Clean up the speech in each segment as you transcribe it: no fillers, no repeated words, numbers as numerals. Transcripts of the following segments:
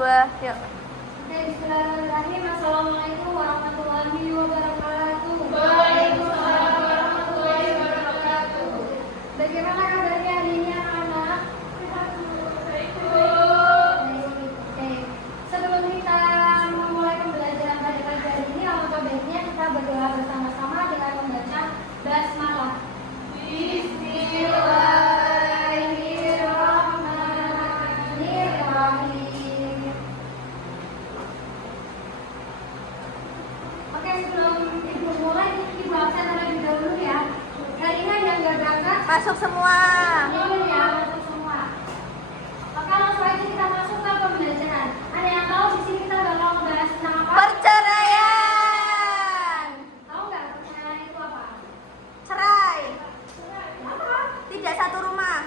2, yuk. Oke, bismillahirrahmanirrahim. Assalamualaikum warahmatullahi wabarakatuh. Waalaikumsalam warahmatullahi wabarakatuh. Bagaimana kabarnya hari ini anak-anak? Baik. Oke, sebelum kita memulai pembelajaran pada pagi hari ini, alangkah baiknya kita berdoa bersama-sama dengan membaca basmalah. Bismillahirrahmanirrahim. Oke, sebelum ibu mulai, ibu absen terlebih dahulu ya. Hari ini yang nggak berangkat Masuk semua. Mohon ya, masuk semua. Oke, langsung aja kita masuk ke pembelajaran. Ada yang tahu di sini kita bakal membahas tentang apa? Perceraian. Tahu nggak perceraian itu apa? Cerai. Apa? Tidak satu rumah.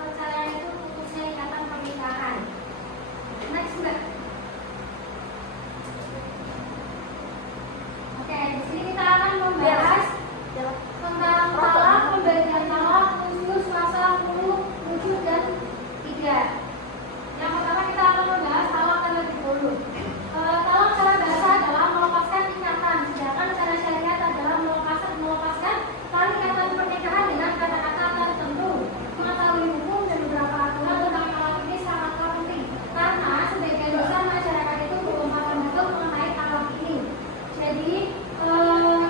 Perceraian itu putusnya ikatan pernikahan. Next, Mbak. Oke, di sini kita akan membahas tentang talak, pembagian talak, khusus, pasal 10, 7, dan 3. Yang pertama kita akan membahas talak terlebih dahulu. Talak secara bahasa adalah melepaskan ikatan, sedangkan secara syariat adalah melepaskan tali ikatan pernikahan dengan kata-kata tertentu. Mengetahui hukum dan beberapa aturan tentang talak ini sangatlah penting, karena sebagian besar masyarakat itu belum paham betul mengenai talak ini. Jadi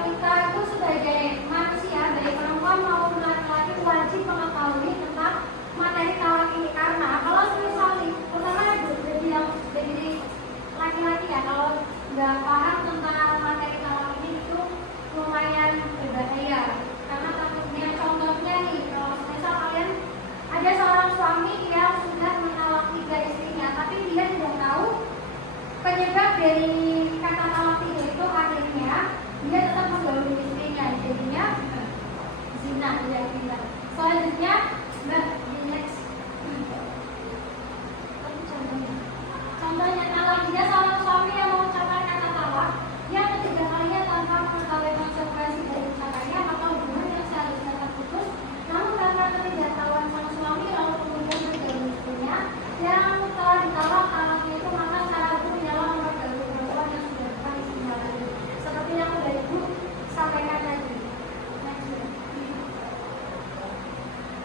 kita itu sebagai manusia, baik perempuan maupun laki-laki, wajib mengetahui tentang materi talak ini, karena kalau misalnya terutama dari laki-laki ya, kalau nggak paham tentang materi talak ini itu lumayan berbahaya. Karena takutnya, contohnya nih, kalau misal kalian ada seorang suami yang sudah mentalak 3 istrinya, tapi dia tidak tahu penyebab dari kata talak itu, akhirnya dia tetap menggauli istrinya, jadinya zina, ya zina. Selanjutnya, Mbak, di next. Contohnya talak, dia seorang suami yang mengucapkan kata talak yang ketiga kalinya tanpa mengetahui konsekuensi dari ucapannya, maka hubungan yang seharusnya terputus, namun karena ketidaktahuan sang suami lalu kemudian bergaul istrinya yang telah ditalak talaknya itu, maka secara hukum ialah mempergauli perempuan yang sudah bukan istrinya lagi. Seperti yang sudah Ibu sampaikan tadi. Next.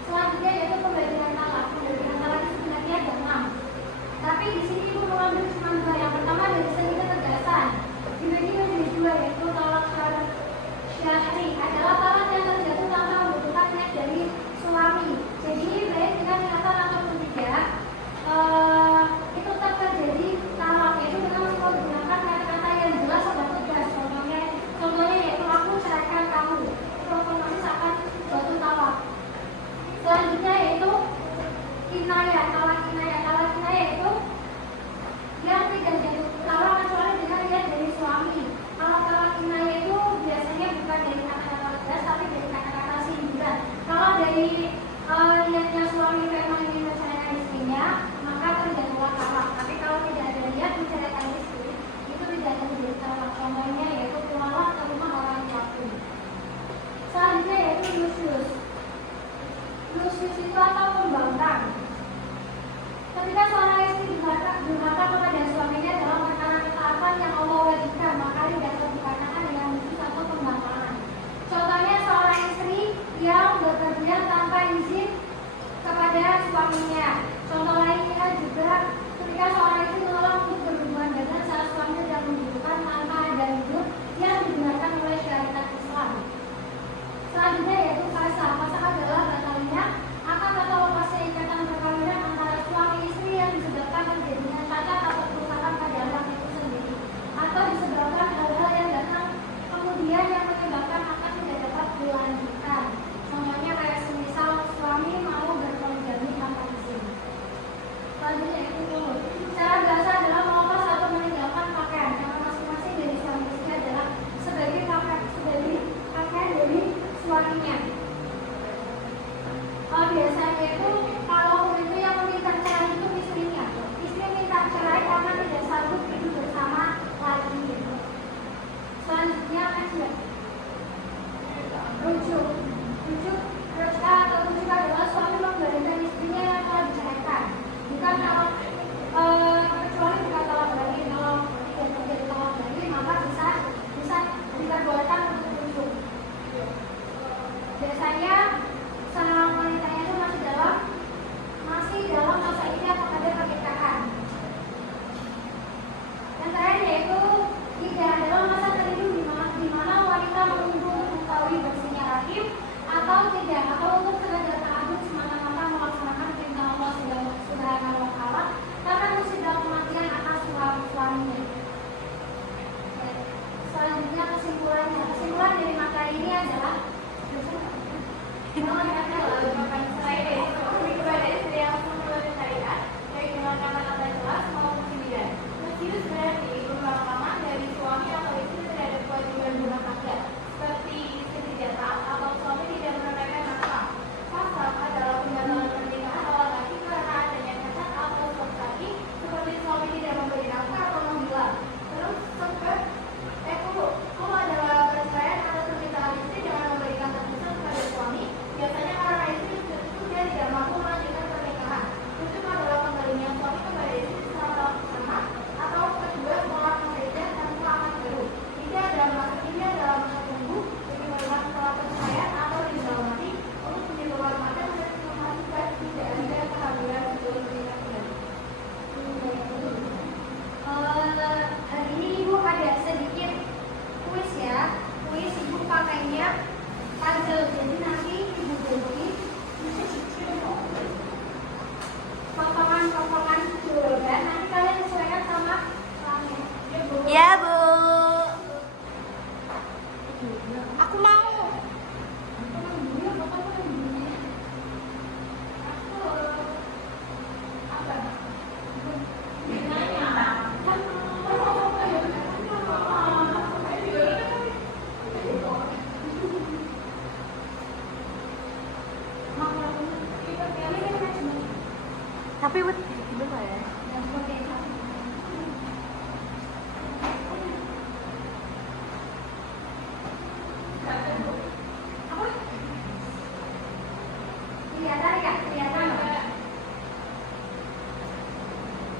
Selanjutnya yaitu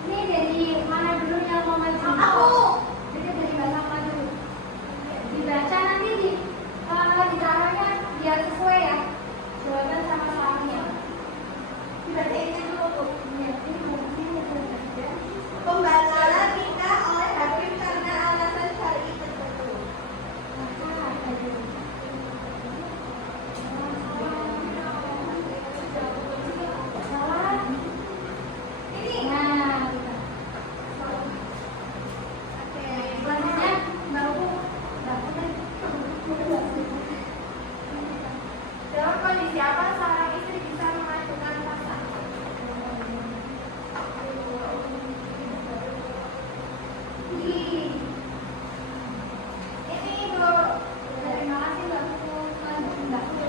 Ini dari mana dulu yang mau maju? Aku. Jadi dari bahasa apa dulu? Dibaca nanti di kalau ditaruhnya biar sesuai ya. Jawaban sama soalnya. Dibacainnya dulu tuh. Iya, ini bukunya ya. Pembatalan nikah oleh hakim karena alasan syar'i tertentu. Ini. Nah, Oke. selanjutnya baru Dalam kondisi apa seorang istri bisa mengajukan pasangan? Ini dulu. terima kasih Mbak Putu. Mbak Putu.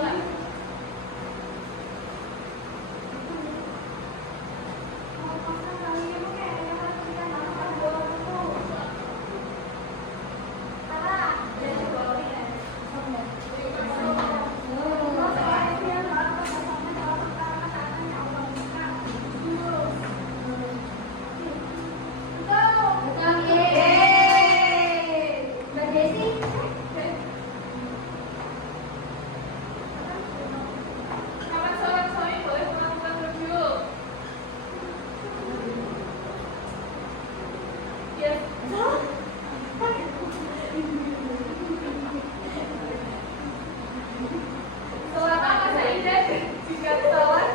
Mbak Desi. Kapan seorang suami boleh melakukan rujuk? Yes. Sholat apa saja jika sholat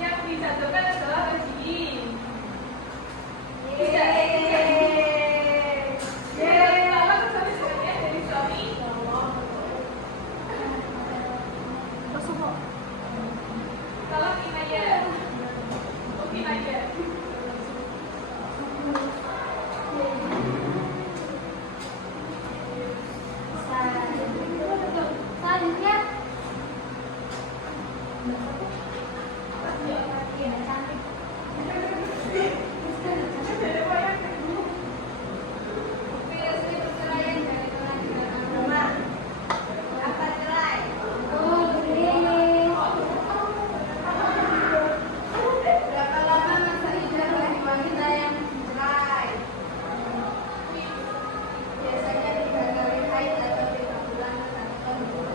yang dijatuhkan adalah rezeki? Apa kesabarannya dari suami? Kalau kinaya, kinaya. Selanjutnya Rumah. Apa cerai? Berapa lama masa idah bagi wanita yang cerai? Biasanya 3 kali haid atau 5 bulan tergantung.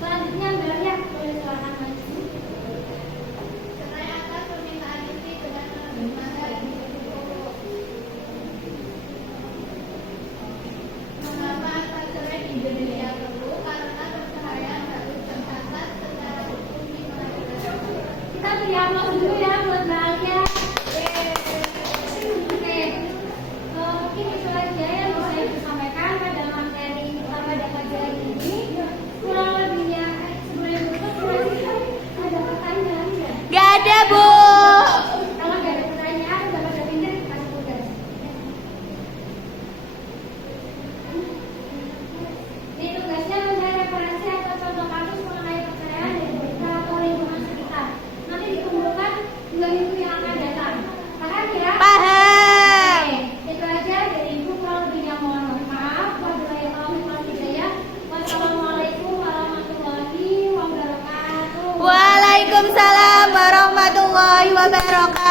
selanjutnya Mbak Lia boleh silakan maju. Cerai atas permintaan istri dengan menerima dan disuruh. Mengapa akta cerai di Indonesia perlu? Karena perceraian harus tercatat secara hukum di pengadilan. Kita beri aplaus dulu ya buat Mbak Alia. Oke, mungkin itu aja yang bisa Ibu sampaikan pada materi pada pelajaran ini. Kurang lebihnya sebelum Ibu tutup, ada pertanyaan nggak? Gak ada, Bu. Kalau nggak ada pertanyaan, udah pada pindah kasih tugas. Di tugasnya mencari referensi atau contoh kasus mengenai perceraian dari berita atau lingkungan sekitar. Nanti dikumpulkan 2 minggu yang akan datang. Paham ya? Paham. Oke, itu aja dari Ibu. Kalau lebihnya mohon maaf. Wabillahi taufiq wal hidayah. Wassalamualaikum warahmatullahi wabarakatuh. Waalaikumsalam warahmatullahi wabarakatuh.